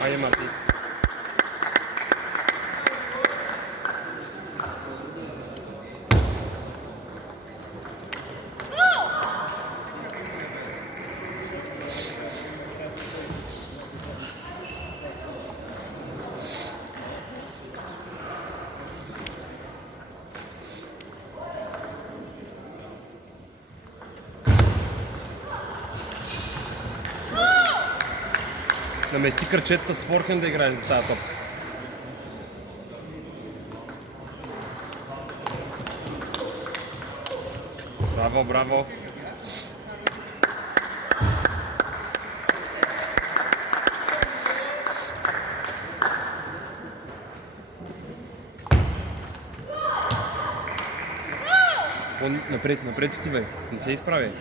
Хайде, Марти. Намести кръчетата с форхенд да играеш за тази топка. Браво, браво! Напред, напред отивай, не се изправяй.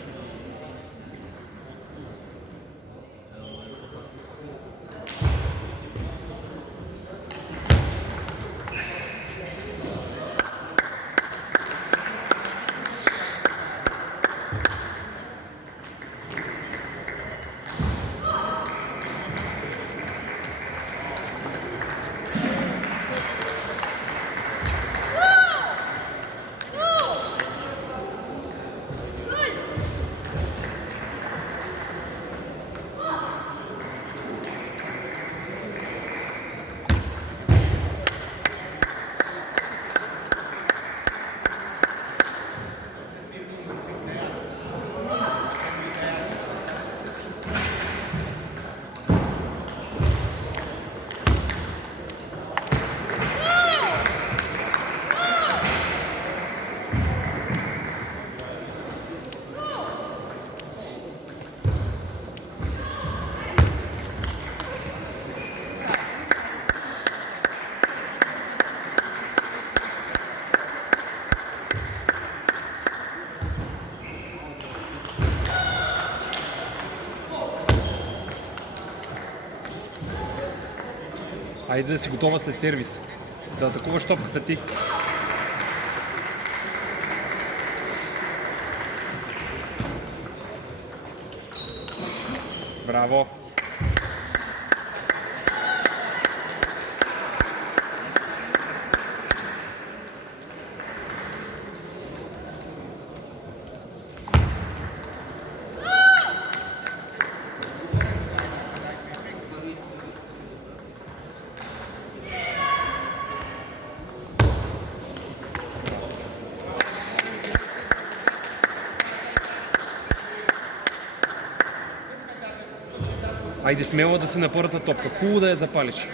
Айде да си готова след сервис. Да атакуваш топката ти. Браво! Айде смело да си на първата топка. Хубаво да я запалиш.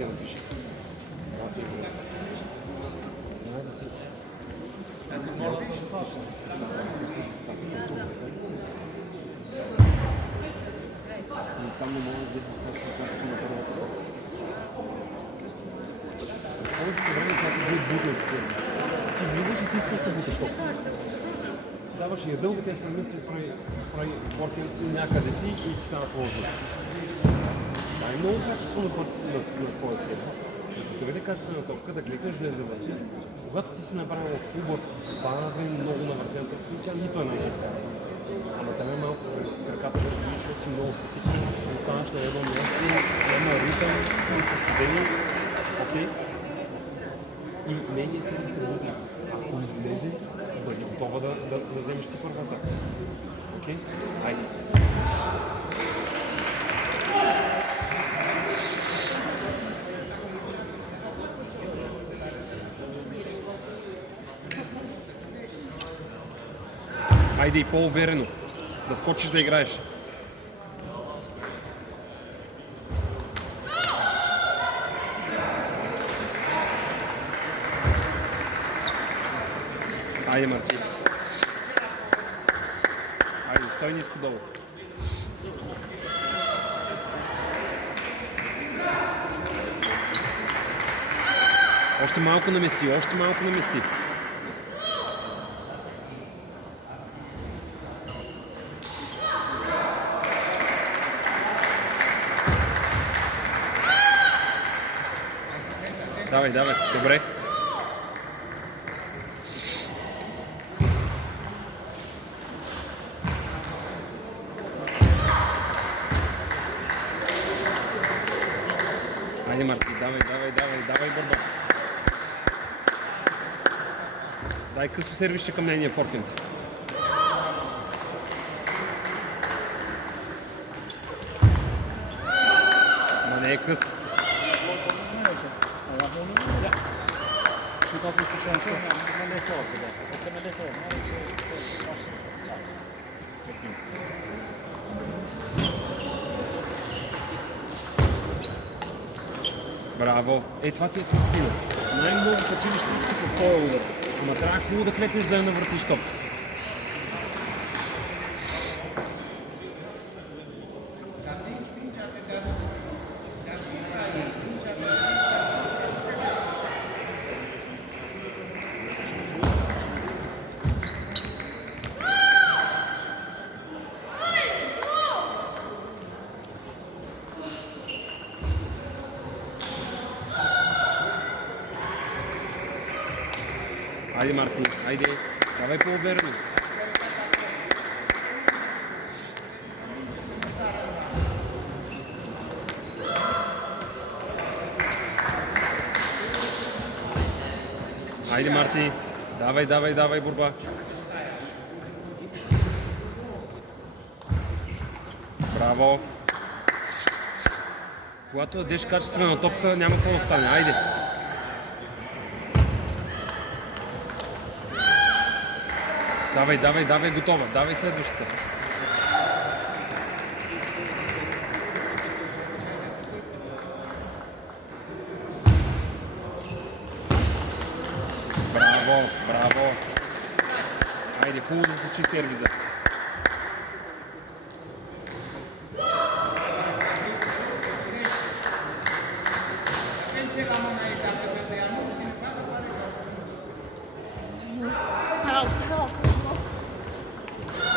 си напише. Там не мога да бъде достатъчно на първата. Повечето време, когато бъде бутат се, ти влизаш и ти също буташ топ. Даваш я дълго, те се наместиш прави форхенд някъде си и ти става сложно. Това е много качество на твоя сервис. Като доведе качество на топка, да кликнеш да я завърши. Когато ти си направил хубав, бавен, много навъртен топ, тя нито една не е. Ама там е малко с ръката да различиш, защото си много статичен, да останаш на едно място, на ритъм и с студени. Окей? И нейният сервис се бъде, ако не слезе, бъде готова да вземеш ти първата. Окей? Айде. Айде и по-уверено. Да скочиш да играеш. Айде, Марти. Айде, стой ниско долу. Още малко намести, още малко намести. Давай, давай, добре. Айде, Марти, давай борба. Дай късо сервише към нейния форхенд. Ма не е къс. Браво! Това ти е стил. Най-много печелиш точки с този удар. Ама трябва хубаво да клекнеш да я навъртиш топ. Айде, Марти, айде, давай по-уверено. Айде, Марти, давай борба. Браво. Когато дадеш качествена топка, няма какво да стане. Айде. Давай, готова. Давай следващата. Браво. Айде, хубаво да се чисти сервиза.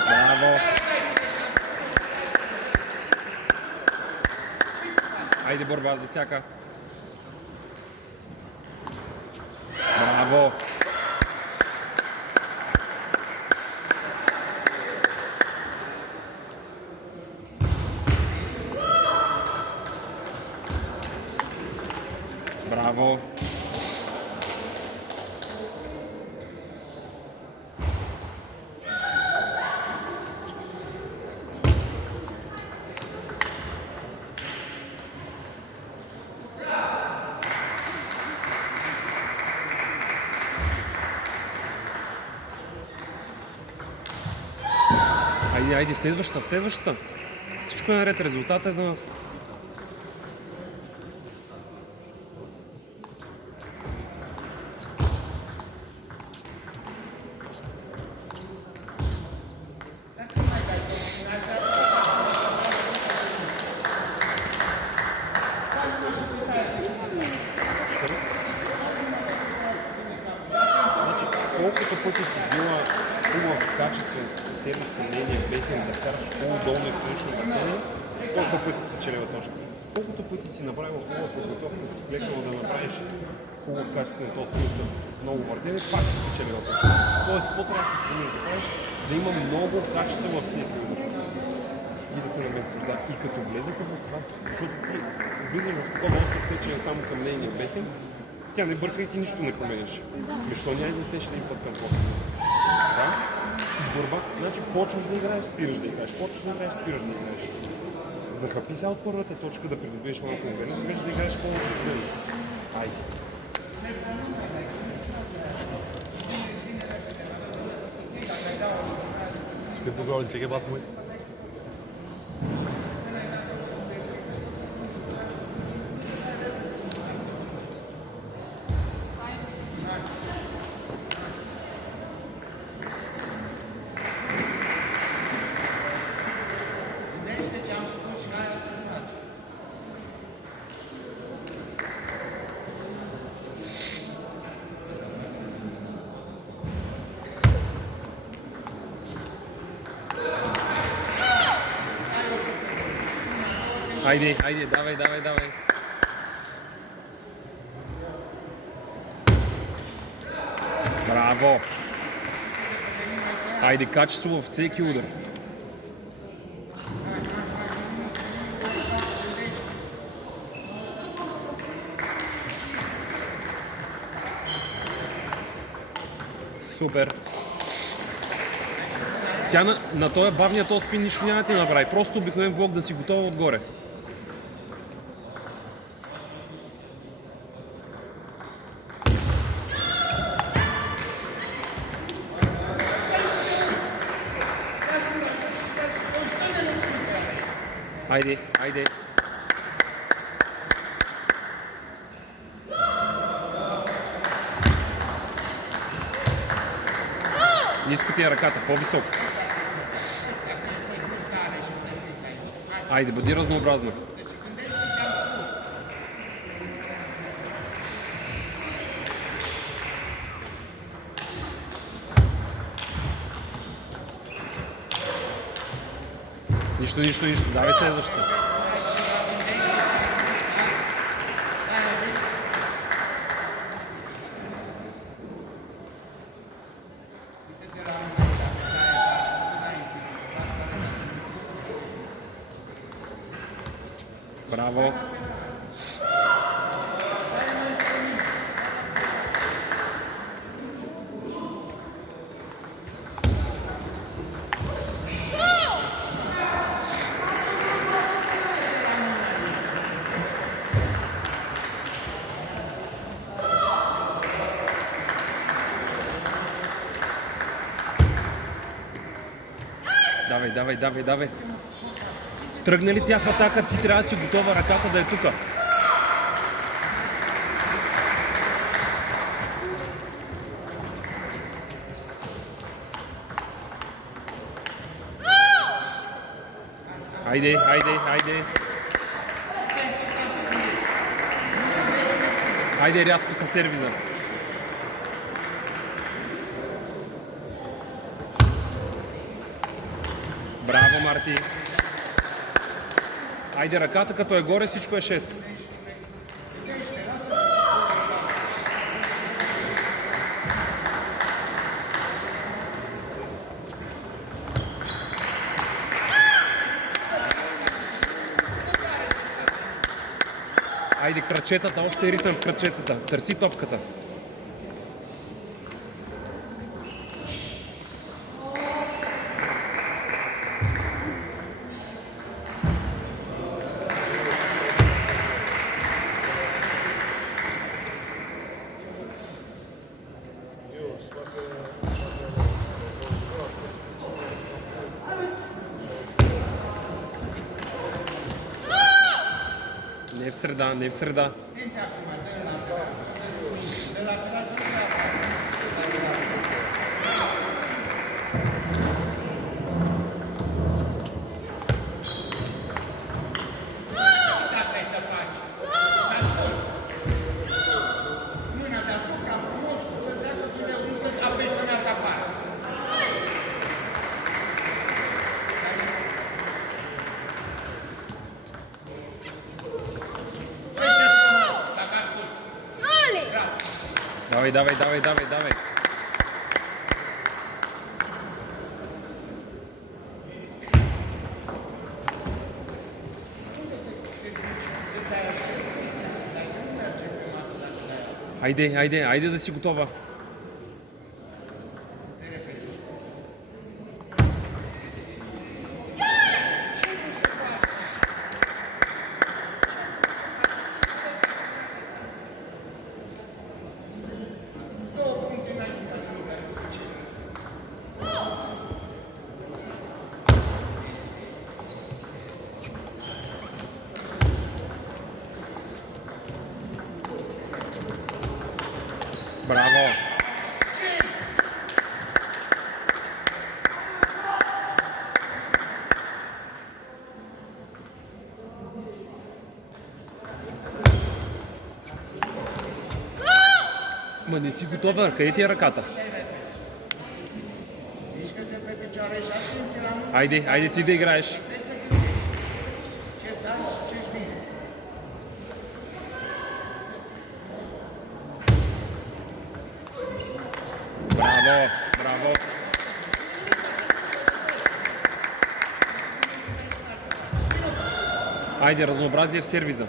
Браво. Айде борба за всяка. Браво. Браво. Айде, следващата. Всичко е наред, резултат е за нас. караш долу-долу и странично въртение, колко пъти си спечелила точка. Колкото пъти си направил хубава подготовка, си клекнала да направиш хубав качествен толстин с много въртение, пак си спечелила точка. Тоест, какво трябва да се стремиш да правиш? Да има много качество във всеки удар. И да се наместваш. Да. И като влезете в това, защото ти влизаш в такова остро сечение само към нейния бехен, тя не бърка и ти нищо не промениш. Защо няма да сеш един път към плоха? Да? Борба. Значи почваш да играеш, спираш да играеш. Почваш да играеш, спираш да играеш. Захапи се от първата точка да придобиеш малко увереност, вече да играеш по-уверено. Айде. Ще поговорим, чекай бас мой. Айде, айде, давай. Браво! Айде, качество във всеки удар. Супер! Тя на този бавния този спин нищо няма да ти направи. Просто обикновен влог да си готова отгоре. Айде. Ниско ти е ръката, по-високо. Айде, бъди разнообразна. Нищо. Давай следващата. Браво. Давай. Тръгне ли тя в атака, ти трябва да си готова ръката да е тука. Айде. Айде рязко със сервиза. Браво, Марти! Айде ръката, като е горе, всичко е 6. Айде крачетата, още ритъм в крачетата. Търси топката. Не в среда. Давай, давай, давай, давай, давай. Айде, айде, айде да си готова. Браво! Ма не си готова, къде ти е ръката? Айде, айде ти да играеш. Браво, браво. Айде, разнообразие в сервиза.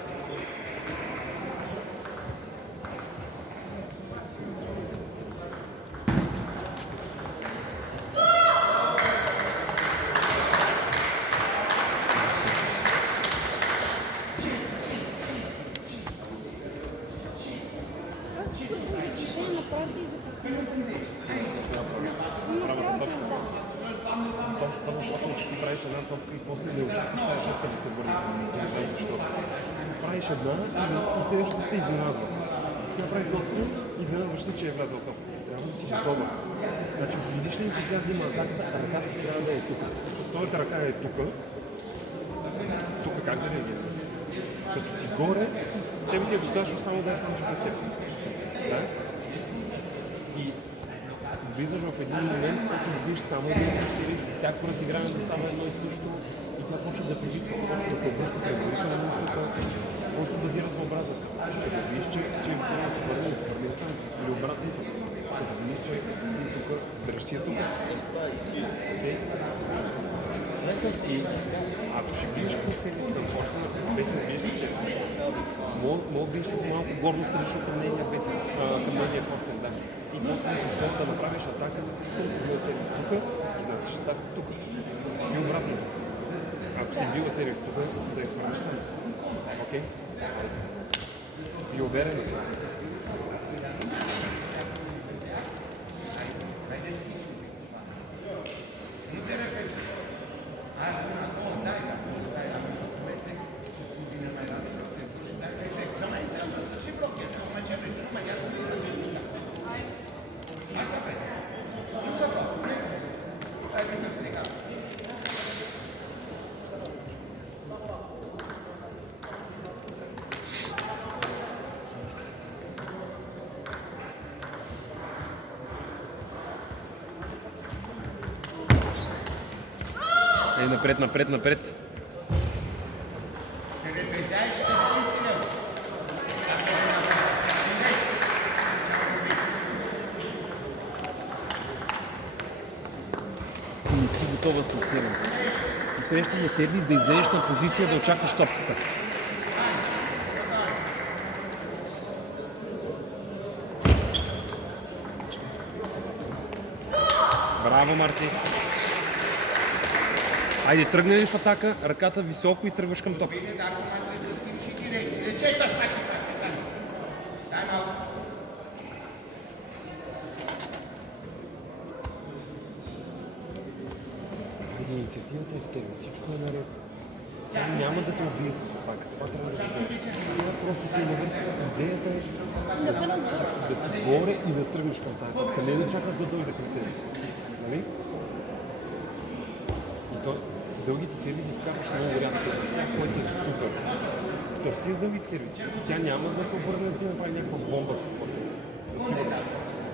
Първо, че ти правиш една топка и после не очакваш тази топка да се върне към тя, защо? Правиш една и следващата те изненадва. Ти направиш топка и изненадваш се, че е влязъл топка. Трябва да си готова. Значи видиш ли, че тя взима атаката, а ръката си трябва да е тук. Твоята ръка е тук. Тук как да реагираш? Като си горе, тебе ти е достатъчно само да я хванеш пред теб. Да? И влизаш в един момент, който виж само един стилист, всяко разиграване да става едно и също и това почва да привиква, почва да се обръща предварително тук, просто да ги разнообразят. Като видиш, че трябва да се върне да се върне там или обратно си. Като видиш, че си тук, дръж си тук. И ако ще видиш по сервис към хората на безбетен виждаш, че мога да с малко гордост решил към нейния фортен, да. И после да направиш атака била сервис тук, изнасяш атака тук. И обратно. Ако си била сервис тук, да я хванеш там. Окей? И уверен. Ей, напред, напред, напред. Не си готова с сервис. Посреща на сервис да излезеш на позиция да очакваш топката. Браво, Марти! Айде, тръгне ли в атака, ръката високо и тръгваш към топката. Инициативата е в тебе, всичко е наред. Тя няма да те убие с атака, това трябва да знаеш. Това просто ти е навърх. Идеята е да си горе и да тръгнеш към тази топка, не да чакаш да дойде към тебе. Нали? И то дългите сервизи вкарваш много рязко, което е супер. Търси с дългите сервизи. Тя няма да се обърне да ти направи някаква бомба с фортуната. За сигурност.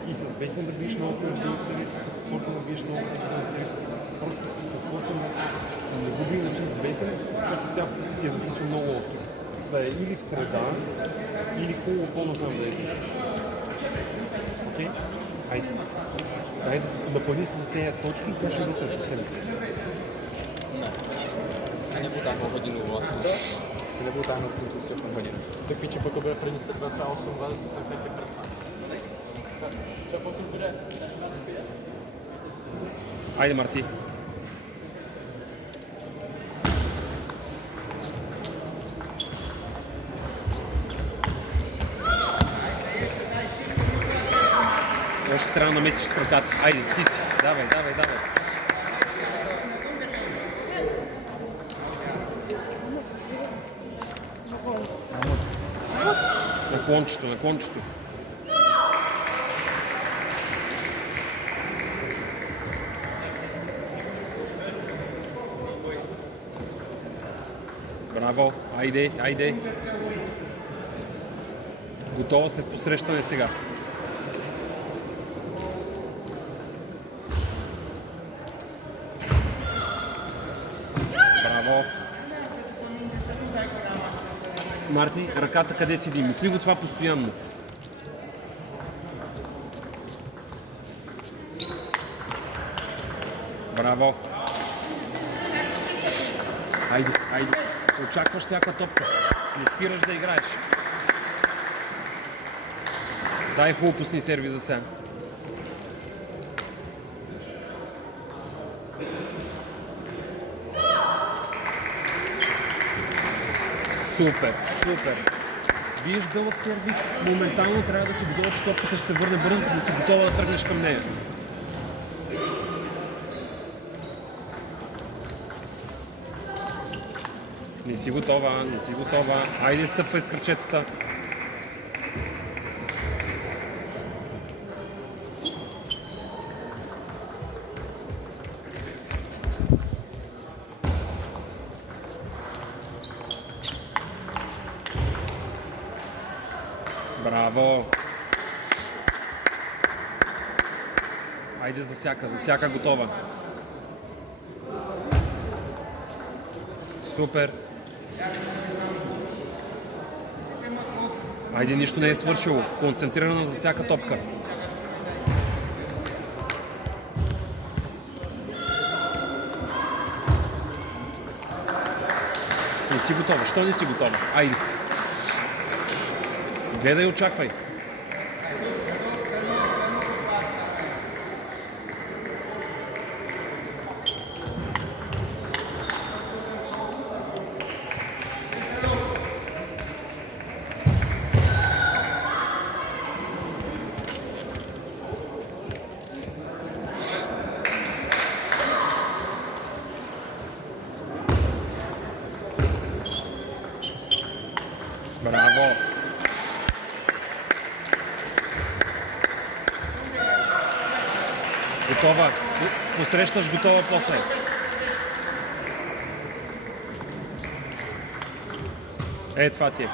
И с бейкън да биеш много кръвни сервизи, с фортуна да биеш много кръвни сервизи. Просто с фортуна не губи начин с бейкън, защото тя ти е засича много остро. Да е или в среда, или хубаво по-назам да я писаш. Окей? Айде. Айде, напълни се за тези точки и тя ще излезе съвсем. Se nebutáhlo hodinu vlastne. Se nebudu táhnout s tím tlustěvkou hodinu. Tak píče, pokud bude první set 28, tak teď je první. Co pokud bude? Айде, Марти. Още трябва да намесиш с краката. Айде, ти си. Давай, давай, давай. На клончето, на клончето. Браво, айде, айде. Готово след посрещане сега. Браво. Марти, ръката къде седи? Мисли го това постоянно. Браво. Айде, айде. Очакваш всяка топка. Не спираш да играеш. Дай хубаво пусни сервиза сега. Супер, супер. Биеш дълъг сервис, моментално трябва да си готова, че топката ще се върне бързо, да си готова да тръгнеш към нея. Не си готова, не си готова. Айде, съпвай с кръчетата. Браво! Айде за всяка готова. Супер! Айде, нищо не е свършило. Концентрирана за всяка топка. Не си готова. Що не си готова? Айде. Гледай и очаквай. Браво! Готова. Посрещаш готова после. Е, това ти е.